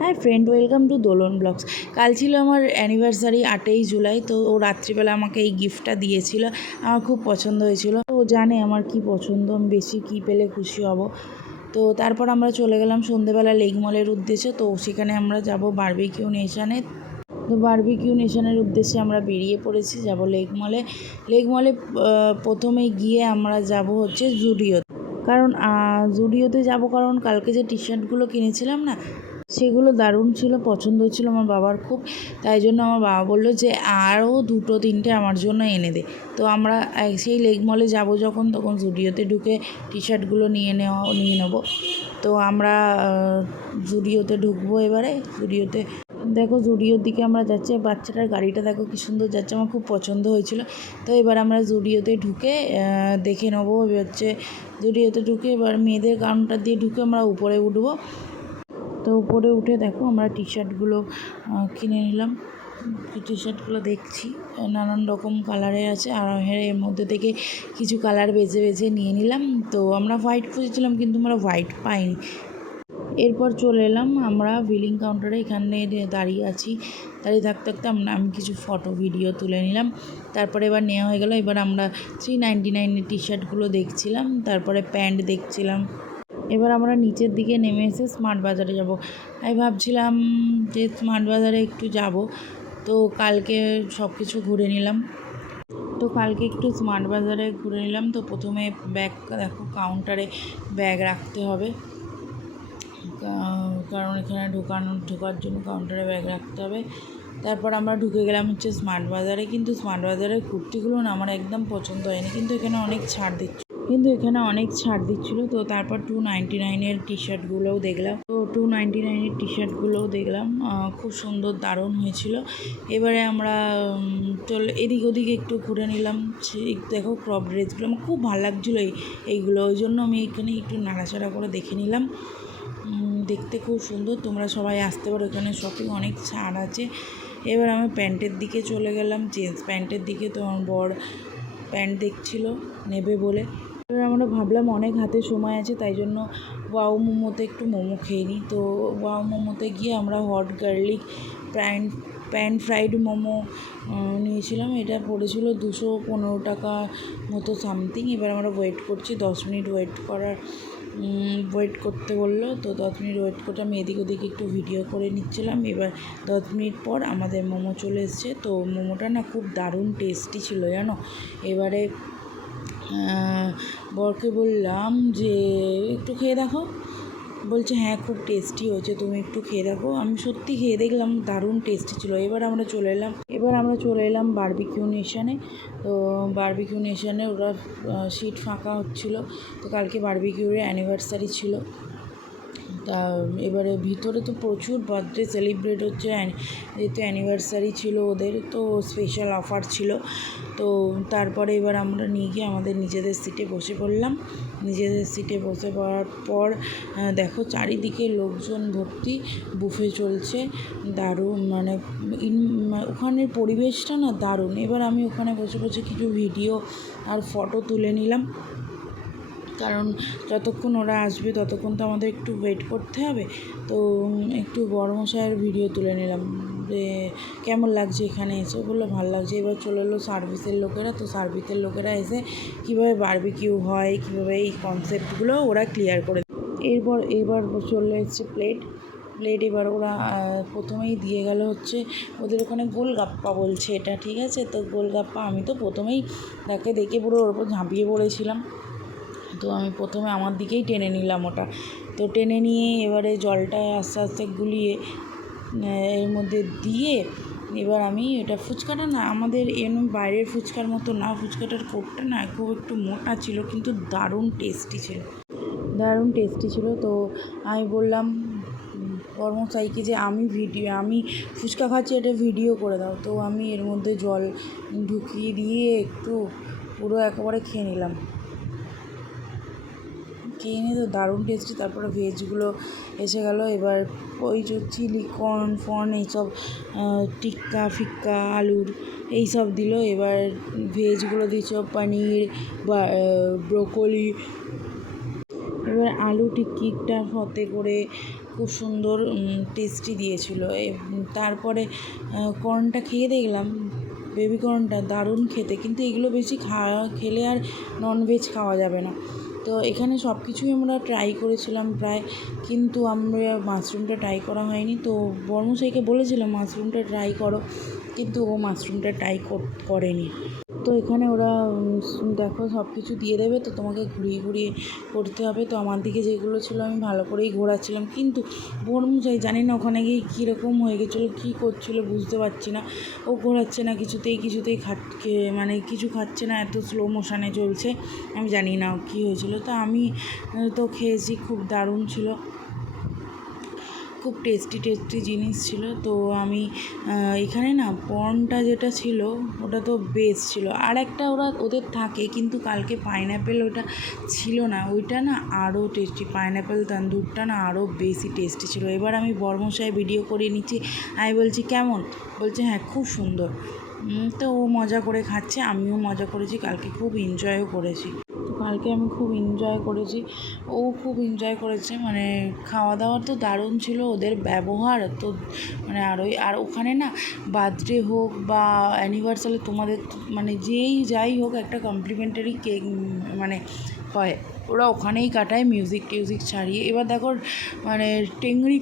High friend, welcome to Dolon blogs. কাল ছিল আমার অ্যানিভার্সারি 8ই জুলাই। তো ও রাত্রিবেলা আমাকে এই গিফটটা দিয়েছিল, আমার খুব পছন্দ হয়েছিল। ও জানে আমার কি পছন্দ, আমি বেশি কী পেলে খুশি হব। তো তারপর আমরা চলে গেলাম সন্ধেবেলা লেক মলের উদ্দেশ্যে। তো সেখানে আমরা যাব বারবিকিউ নেশনে। তো বারবিকিউ নেশনের উদ্দেশ্যে আমরা বেরিয়ে পড়েছি, যাব লেক মলে। লেক মলে প্রথমে গিয়ে আমরা যাব হচ্ছে জুডিও, কারণ জুডিওতে যাব কারণ কালকে যে টি শার্টগুলো কিনেছিলাম না, সেগুলো দারুণ ছিল, পছন্দ হচ্ছিলো আমার বাবার খুব। তাই জন্য আমার বাবা বললো যে আরও 2-3টে আমার জন্য এনে দে। তো আমরা সেই লেক মলে যাব যখন, তখন জুডিওতে ঢুকে টি শার্টগুলো নিয়ে নেবো। তো আমরা জুডিওতে ঢুকবো এবারে। জুডিওতে দেখো, জুডিওর দিকে আমরা যাচ্ছি। বাচ্চাটার গাড়িটা দেখো কি সুন্দর যাচ্ছে, আমার খুব পছন্দ হয়েছিল। তো এবার আমরা জুডিওতে ঢুকে দেখে নেবো। হচ্ছে জুডিওতে ঢুকে এবার মেয়েদের কাউন্টার দিয়ে ঢুকে আমরা উপরে উঠবো। তো উপরে উঠে দেখো আমরা টি শার্টগুলো কিনে নিলাম। টি শার্টগুলো দেখছি নানান রকম কালারের আছে, আর এর মধ্যে থেকে কিছু কালার বেছে বেছে নিয়ে নিলাম। তো আমরা হোয়াইট খুঁজেছিলাম, কিন্তু আমরা হোয়াইট পাইনি। এরপর চলে এলাম আমরা বিলিং কাউন্টারে। এখানে দাঁড়িয়ে আছি, দাঁড়িয়ে থাকতে থাকতে আমি কিছু ফটো ভিডিও তুলে নিলাম। তারপরে এবার নেওয়া হয়ে গেল। এবার আমরা 399-এর টি শার্টগুলো দেখছিলাম, তারপরে প্যান্ট দেখছিলাম। এবার আমরা নিচের দিকে নেমে এসে স্মার্ট বাজারে যাব। আমি ভাবছিলাম যে স্মার্ট বাজারে একটু যাব, তো কালকে সব কিছু ঘুরে নিলাম। তো কালকে একটু স্মার্ট বাজারে ঘুরে নিলাম। তো প্রথমে ব্যাগ দেখো, কাউন্টারে ব্যাগ রাখতে হবে, কারণ এখানে ঢোকার জন্য কাউন্টারে ব্যাগ রাখতে হবে। তারপর আমরা ঢুকে গেলাম হচ্ছে স্মার্ট বাজারে। কিন্তু স্মার্ট বাজারের কুর্তিগুলো না আমার একদম পছন্দ হয়নি, কিন্তু এখানে অনেক ছাড় দিচ্ছিলো। তো তারপর 299-এর টি শার্টগুলোও দেখলাম। তো 299-এর টি শার্টগুলোও দেখলাম, খুব সুন্দর, দারুণ হয়েছিল। এবারে আমরা এদিক ওদিক একটু ঘুরে নিলাম। দেখো ক্রপ ড্রেসগুলো আমার খুব ভালো লাগছিলো এইগুলো, ওই জন্য আমি এখানে একটু নাড়াচাড়া করে দেখে নিলাম। দেখতে খুব সুন্দর, তোমরা সবাই আসতে পারো, এখানে শপিং অনেক ছাড় আছে। এবার আমি প্যান্টের দিকে চলে গেলাম, জিন্স প্যান্টের দিকে। তো আমার বর প্যান্ট দেখছিল নেবে বলে। এবার আমরা ভাবলাম অনেক হাতে সময় আছে, তাই জন্য ওয়াও মোমোতে একটু মোমো খেয়ে নিই। তো ওয়াও মোমোতে গিয়ে আমরা hot garlic pan fried momo নিয়েছিলাম। এটা পড়েছিল 215 টাকা মতো সামথিং। এবার আমরা ওয়েট করছি, 10 মিনিট ওয়েট করতে বললো। তো 10 মিনিট ওয়েট করতে আমি এদিক ওদিক একটু ভিডিও করে নিচ্ছিলাম। এবার 10 মিনিট পর আমাদের মোমো চলে এসছে। তো মোমোটা না খুব দারুণ টেস্টি ছিল জানো। এবারে বরকে বললাম যে একটু খেয়ে দেখো, বলছে হ্যাঁ খুব টেস্টি হয়েছে, তুমি একটু খেয়ে দেখো। আমি সত্যি খেয়ে দেখলাম, দারুণ টেস্টি ছিল। এবার আমরা চলে এলাম বারবিকিউ নেশনে। তো বারবিকিউ নেশনে ওরা সিট ফাঁকা হচ্ছিলো। তো কালকে বারবিকিউর অ্যানিভার্সারি ছিল। তা এবারে ভিতরে তো প্রচুর বার্থডে সেলিব্রেট হচ্ছে, যেহেতু অ্যানিভার্সারি ছিল ওদের, তো স্পেশাল অফার ছিল। তো তারপরে এবার আমরা নিয়ে গিয়ে আমাদের নিজেদের সিটে বসে পড়লাম। নিজেদের সিটে বসে পড়ার পর দেখো চারিদিকে লোকজন ভর্তি, বুফে চলছে, দারুণ মানে ওখানের পরিবেশটা না দারুণ। এবার আমি ওখানে বসে বসে কিছু ভিডিও আর ফটো তুলে নিলাম, কারণ যতক্ষণ ওরা আসবে ততক্ষণ তো আমাদের একটু ওয়েট করতে হবে। তো একটু বড়মশাইয়ের ভিডিও তুলে নিলাম যে কেমন লাগছে এখানে এসে। বললো ভালো লাগছে। এবার চলে এলো সার্ভিসের লোকেরা। তো সার্ভিসের লোকেরা এসে কীভাবে বারবিকিউ হয়, কীভাবে এই কনসেপ্টগুলো ওরা ক্লিয়ার করে। এবার চলে এসছে প্লেট। এবার ওরা প্রথমেই দিয়ে গেল হচ্ছে ওদের ওখানে গোলগাপ্পা বলছে এটা, ঠিক আছে। তো গোলগাপ্পা আমি তো প্রথমেই তাকে দেখে পুরো ওর উপর ঝাঁপিয়ে পড়েছিলাম। তো আমি প্রথমে আমার দিকেই টেনে নিলাম ওটা। তো টেনে নিয়ে এবারে জলটা আস্তে আস্তে গুলিয়ে এর মধ্যে দিয়ে এবার আমি এটা ফুচকাটা না আমাদের এমন বাইরের ফুচকার মতো না, ফুচকাটার কোটটা না খুব একটু মোটা ছিল, কিন্তু দারুণ টেস্টি ছিল। তো আমি বললাম কর্মচারীকে যে আমি ফুচকা খাচ্ছি, এটা ভিডিও করে দাও। তো আমি এর মধ্যে জল ঢুকিয়ে দিয়ে একটু পুরো একেবারে খেয়ে নিয়ে তো দারুণ টেস্টি। তারপরে ভেজগুলো এসে গেল। এবার ওই যে চিলি কর্ন এইসব টিক্কা ফিক্কা আলুর এইসব দিল। এবার ভেজগুলো দিয়েছিল পনির বা ব্রোকলি। এবার আলু টিক্কিটা ফতে করে খুব সুন্দর টেস্টি দিয়েছিল। তারপরে কর্নটা খেয়ে দেখলাম, বেবি কর্নটা দারুণ খেতে, কিন্তু এগুলো বেশি খেলে আর ননভেজ খাওয়া যাবে না। তো এখানে সব কিছুই আমরা ট্রাই করেছিলাম প্রায়, কিন্তু আমরা মাশরুমটা ট্রাই করা হয়নি। তো বর্মশাইকে বলেছিলাম মাশরুমটা ট্রাই করো, কিন্তু ও মাশরুমটা ট্রাই করেনি। তো এখানে ওরা দেখো সব কিছু দিয়ে দেবে, তো তোমাকে ঘুরিয়ে ঘুরিয়ে করতে হবে। তো আমার দিকে যেগুলো ছিল আমি ভালো করেই ঘোরাচ্ছিলাম, কিন্তু বর্মশাই জানি না ওখানে গিয়ে কীরকম হয়ে গেছিলো, কী করছিলো বুঝতে পারছি না। ও ঘোরাচ্ছে না কিছুতেই মানে কিছু খাচ্ছে না, এত স্লো মোশানে চলছে, আমি জানি না কী হয়েছিল। তো আমি তো খেয়েছি, খুব দারুণ ছিল, খুব টেস্টি জিনিস ছিল। তো আমি এখানে না পর্নটা যেটা ছিল ওটা তো বেস্ট ছিল। আর একটা ওদের থাকে, কিন্তু কালকে পাইনঅ্যাপেল ওটা ছিল না, ওইটা না আরও টেস্টি, পাইনঅ্যাপেল তান্দুরটা না আরও বেশি টেস্টি ছিল। এবার আমি বর্মশাই ভিডিও করে নিচ্ছি, আমি বলছি কেমন, বলছে হ্যাঁ খুব সুন্দর। তো ও মজা করে খাচ্ছে, আমিও মজা করেছি, কালকে খুব এনজয়ও করেছি। তো কালকে আমি খুব এনজয় করেছি, ও খুব এনজয় করেছে। মানে খাওয়া দাওয়ার তো দারুণ ছিল, ওদের ব্যবহার তো মানে আর ওখানে না বার্থডে হোক বা অ্যানিভার্সারি তোমাদের মানে যাই হোক একটা কমপ্লিমেন্টারি কেক মানে হয়, ওরা ওখানেই কাটায় মিউজিক টিউজিক ছাড়িয়ে। এবার দেখো মানে টেংরি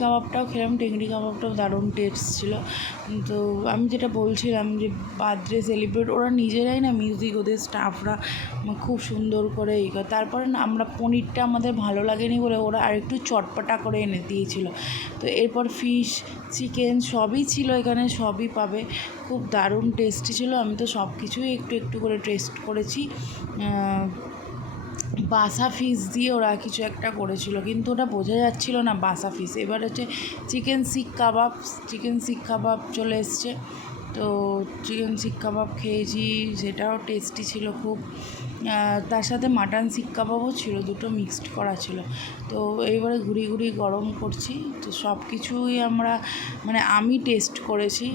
কাবাবটাও খেলাম, টেংরি কাবাবটাও দারুণ টেস্ট ছিল। তো আমি যেটা বলছিলাম যে বার্থডে সেলিব্রেট ওরা নিজেরাই না মিউজিক, ওদের স্টাফরা খুব সুন্দর করে করে। তারপরে না আমরা পনিরটা আমাদের ভালো লাগেনি বলে ওরা আরেকটু চটপটা করে এনে দিয়েছিল। তো এরপর ফিশ, চিকেন সবই ছিল এখানে, সবই পাবে, খুব দারুণ টেস্টি ছিল। আমি তো সব কিছুই একটু একটু করে টেস্ট করেছি। বাসা ফিশ দিয়ে ওরা কিছু একটা করেছিল, কিন্তু ওটা বোঝা যাচ্ছিল না বাসা ফিশ। এবার হচ্ছে চিকেন শিক কাবাব চলে এসছে। তো চিকেন শিক কাবাব খেয়েছি, সেটাও টেস্টি ছিল খুব। তার সাথে মাটন শিক কাবাবও ছিল, দুটো মিক্সড করা ছিল। তো এইবারে ঘুরি গরম করছি। তো সব কিছুই আমরা মানে আমি টেস্ট করেছি,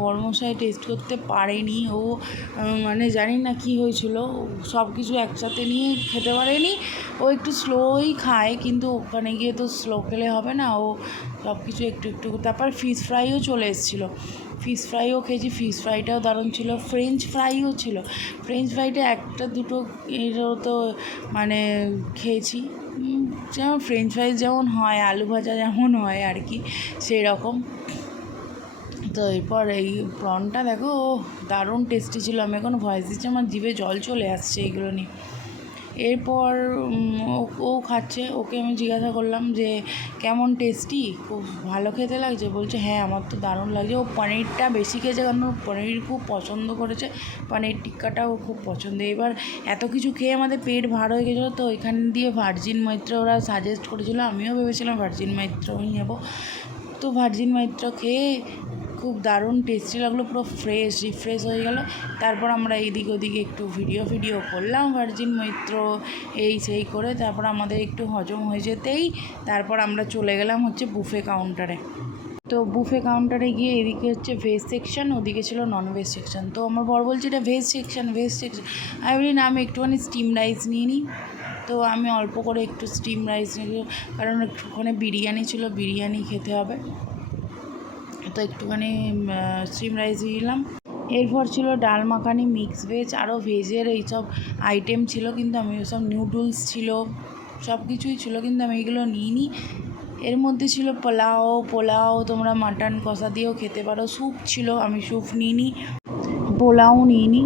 বর্মশাই টেস্ট করতে পারেনি। ও মানে জানি না কি হয়েছিল, সব কিছু একসাথে নিয়ে খেতে পারেনি। ও একটু স্লোই খায়, কিন্তু ওখানে গিয়ে তো স্লো খেলে হবে না, ও সব কিছু একটু একটু। তারপর ফিশ ফ্রাইও চলে এসেছিলো, ফিশ ফ্রাইও খেয়েছি, ফিশ ফ্রাইটাও দারুণ ছিল। ফ্রেঞ্চ ফ্রাইও ছিল, ফ্রেঞ্চ ফ্রাইটা একটা দুটো এরও তো মানে খেয়েছি, যেমন ফ্রেঞ্চ ফ্রাইজ যেমন হয়, আলু ভাজা যেমন হয় আর কি, সেই রকম। তো এরপর এই প্রনটা দেখো দারুণ টেস্টি ছিল, আমি এখন ভয়েস দিচ্ছি, আমার জিভে জল চলে আসছে এইগুলো নিয়ে। এরপর ও খাচ্ছে, ওকে আমি জিজ্ঞাসা করলাম যে কেমন টেস্টি, খুব ভালো খেতে লাগছে, বলছে হ্যাঁ আমার তো দারুণ লাগছে। ও পনিরটা বেশি খেয়েছে, কারণ ও পনির খুব পছন্দ করেছে, পনির টিক্কাটাও খুব পছন্দ। এবার এত কিছু খেয়ে আমাদের পেট ভার হয়ে গেছিলো, তো এখান দিয়ে ভার্জিন মৈত্র ওরা সাজেস্ট করেছিলো, আমিও ভেবেছিলাম ভার্জিন মৈত্রই নেবো। তো ভার্জিন মৈত্র খেয়ে খুব দারুণ টেস্টি লাগলো, পুরো রিফ্রেশ হয়ে গেল। তারপর আমরা এইদিক ওদিকে একটু ভিডিও করলাম ভার্জিন মৈত্র এই সেই করে। তারপর আমাদের একটু হজম হয়ে যেতেই তারপর আমরা চলে গেলাম হচ্ছে বুফে কাউন্টারে। তো বুফে কাউন্টারে গিয়ে এদিকে হচ্ছে ভেজ সেকশন, ওদিকে ছিল ননভেজ সেকশন। তো আমার বর বলছে এটা ভেজ সেকশন। আমি বলি না, আমি একটুখানি স্টিম রাইস নিয়ে নিই। তো আমি অল্প করে একটু স্টিম রাইস নিয়ে, কারণ ওখানে বিরিয়ানি ছিল, বিরিয়ানি খেতে হবে, তো একটুখানি স্টিম রাইস নিলাম। এরপর ছিল ডাল মাখানি, মিক্স ভেজ, আরও ভেজের এইসব আইটেম ছিল, কিন্তু আমি ওসব নুডলস ছিল, সব কিছুই ছিল, কিন্তু আমি এগুলো নিইনি। এর মধ্যে ছিল পোলাও তোমরা মাটন কষা দিয়েও খেতে পারো, স্যুপ ছিল, আমি স্যুপ নিইনি, পোলাও নিইনি।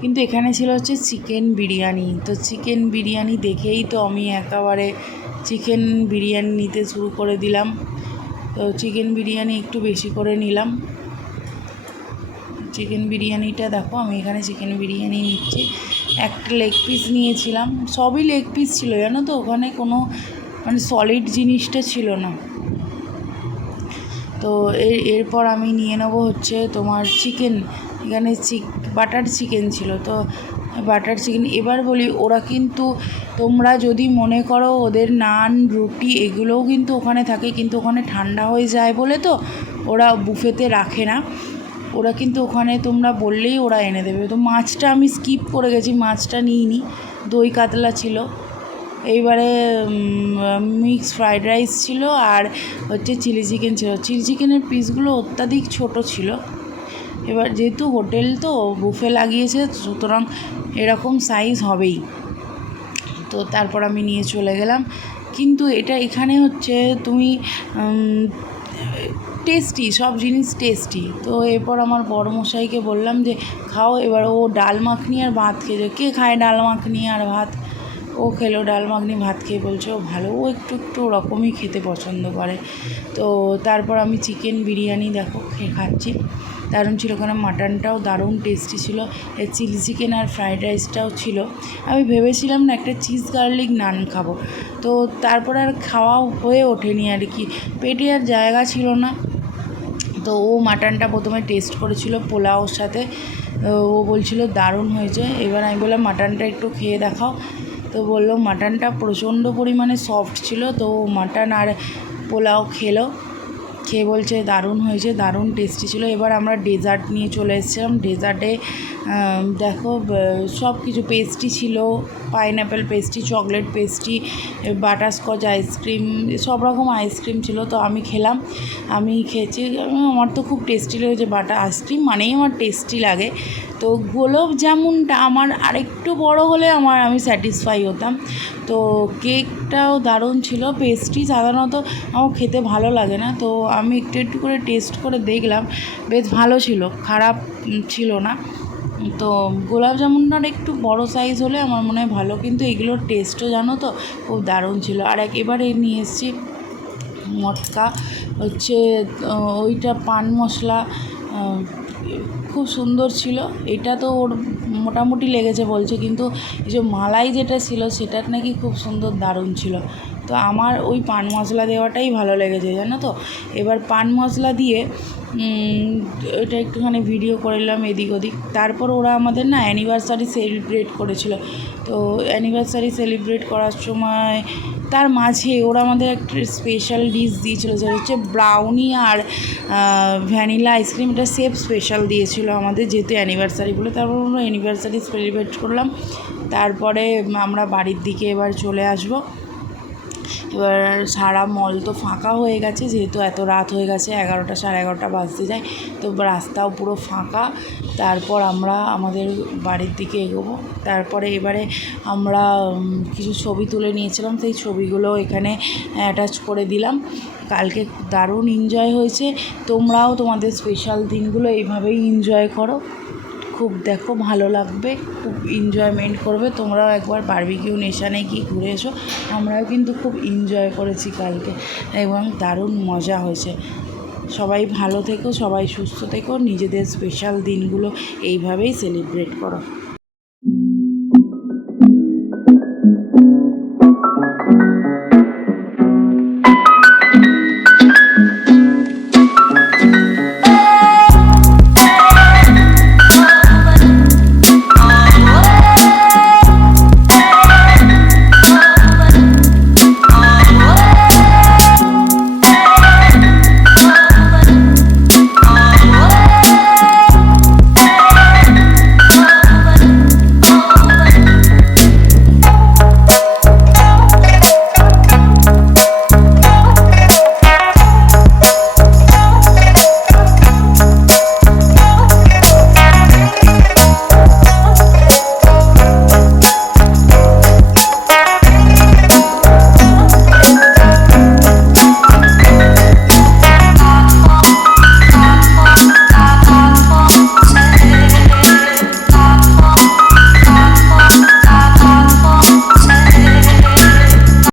কিন্তু এখানে ছিল হচ্ছে চিকেন বিরিয়ানি। তো চিকেন বিরিয়ানি দেখেই তো আমি একেবারে চিকেন বিরিয়ানি নিতে শুরু করে দিলাম। তো চিকেন বিরিয়ানি একটু বেশি করে নিলাম। চিকেন বিরিয়ানিটা দেখো, আমি এখানে চিকেন বিরিয়ানি নিচ্ছি, একটা লেগ পিস নিয়েছিলাম, সবই লেগ পিস ছিল জানো তো, ওখানে কোনো মানে সলিড জিনিসটা ছিল না। তো এরপর আমি নিয়ে নেবো হচ্ছে তোমার চিকেন, এখানে বাটার চিকেন ছিল। তো বাটার চিকেন, এবার বলি ওরা কিন্তু তোমরা যদি মনে করো ওদের নান রুটি এগুলোও কিন্তু ওখানে থাকে, কিন্তু ওখানে ঠান্ডা হয়ে যায় বলে তো ওরা বুফেতে রাখে না, ওরা কিন্তু ওখানে তোমরা বললেই ওরা এনে দেবে। তো মাছটা আমি স্কিপ করে গেছি, মাছটা নিইনি, দই কাতলা ছিল, এইবারে মিক্স ফ্রাইড রাইস ছিল আর হচ্ছে চিলি চিকেন ছিল। চিলি চিকেনের পিসগুলো অত্যাধিক ছোট ছিল। এবার যেহেতু হোটেল তো বুফে লাগিয়েছে, সুতরাং এরকম সাইজ হবেই। তো তারপর আমি নিয়ে চলে গেলাম। কিন্তু এটা এখানে হচ্ছে তুমি টেস্টি, সব জিনিস টেস্টি। তো এরপর আমার বড়মশাইকে বললাম যে খাও। এবার ও ডাল মাখনি আর ভাত খেয়ে, কে খায় ডাল মাখনি আর ভাত, ও খেলো ডাল মাখনি ভাত খেয়ে, বলছে ও ভালো, ও একটু একটু ওরকমই খেতে পছন্দ করে। তো তারপর আমি চিকেন বিরিয়ানি দেখো খেয়ে খাচ্ছি, দারুণ ছিল। ওখানে মাটনটাও দারুণ টেস্টি ছিল, এর চিলি চিকেন আর ফ্রাইড রাইসটাও ছিল। আমি ভেবেছিলাম না একটা চিজ গার্লিক নান খাবো, তো তারপর আর খাওয়া হয়ে ওঠেনি আর কি, পেটে আর জায়গা ছিল না। তো ও মাটনটা প্রথমে টেস্ট করেছিল পোলাওর সাথে, ও বলছিল দারুণ হয়েছে। এবার আমি বললাম মাটনটা একটু খেয়ে দেখাও, তো বললো মাটনটা প্রচণ্ড পরিমাণে সফট ছিল। তো মাটন আর পোলাও খেয়ে বলছে দারুণ হয়েছে, দারুণ টেস্টি ছিল। এবার আমরা ডেজার্ট নিয়ে চলে এসেছিলাম। ডেজার্টে দেখো সব কিছু পেস্ট্রি ছিল, pineapple pastry, chocolate pastry, butterscotch ice cream, সব রকম আইসক্রিম ছিল। তো আমি খেলাম, আমি খেয়েছি, আমার তো খুব টেস্টি লেগেছে। আইসক্রিম মানেই আমার টেস্টি লাগে। তো গোলাপ জামুনটা আমার আরেকটু বড় হলে আমি স্যাটিসফাই হতাম। তো কেকটাও দারুণ ছিল। পেস্ট্রি সাধারণত আমার খেতে ভালো লাগে না, তো আমি একটু একটু করে টেস্ট করে দেখলাম, বেশ ভালো ছিল, খারাপ ছিল না। তো গোলাপ জামুনটার একটু বড় সাইজ হলে আমার মনে হয় ভালো, কিন্তু এগুলোর টেস্টও জানো তো খুব দারুণ ছিল। আর একেবারে নিয়ে এসেছি মটকা, হচ্ছে ওইটা পান মশলা, খুব সুন্দর ছিল। এটা তো ওর মোটামুটি লেগেছে বলছে, কিন্তু এই যে মালাই যেটা ছিল সেটার নাকি খুব সুন্দর দারুণ ছিল। তো আমার ওই পান মশলা দেওয়াটাই ভালো লেগেছে জানো তো। এবার পান মশলা দিয়ে ওইটা একটুখানি ভিডিও করলাম এদিক ওদিক। তারপর ওরা আমাদের না অ্যানিভার্সারি সেলিব্রেট করেছিল। তো অ্যানিভার্সারি সেলিব্রেট করার সময় তার মাঝে ওরা আমাদের একটা স্পেশাল ডিশ দিয়েছিলো, যেটা হচ্ছে ব্রাউনি আর ভ্যানিলা আইসক্রিম। এটা সেফ স্পেশাল দিয়েছিল আমাদের, যেহেতু অ্যানিভার্সারি বলে। তারপর আমরা অ্যানিভার্সারি সেলিব্রেট করলাম। তারপরে আমরা বাড়ির দিকে এবার চলে আসবো। এবার সারা মল তো ফাঁকা হয়ে গেছে, যেহেতু এত রাত হয়ে গেছে, 11টা 11:30 বাজতে যায়। তো রাস্তাও পুরো ফাঁকা। তারপর আমরা আমাদের বাড়ির দিকে এগোবো। তারপরে এবারে আমরা কিছু ছবি তুলে নিয়েছিলাম, সেই ছবিগুলো এখানে অ্যাটাচ করে দিলাম। কালকে দারুণ এনজয় হয়েছে। তোমরাও তোমাদের স্পেশাল দিনগুলো এইভাবেই এনজয় করো, খুব দেখো ভালো লাগবে, খুব এনজয়মেন্ট করবে। তোমরাও একবার বারবিকিউ নেশানে গিয়ে ঘুরে এসো। আমরাও কিন্তু খুব এনজয় করেছি কালকে, এবং দারুণ মজা হয়েছে। সবাই ভালো থেকো, সবাই সুস্থ থেকো, নিজেদের স্পেশাল দিনগুলো এইভাবেই সেলিব্রেট করো।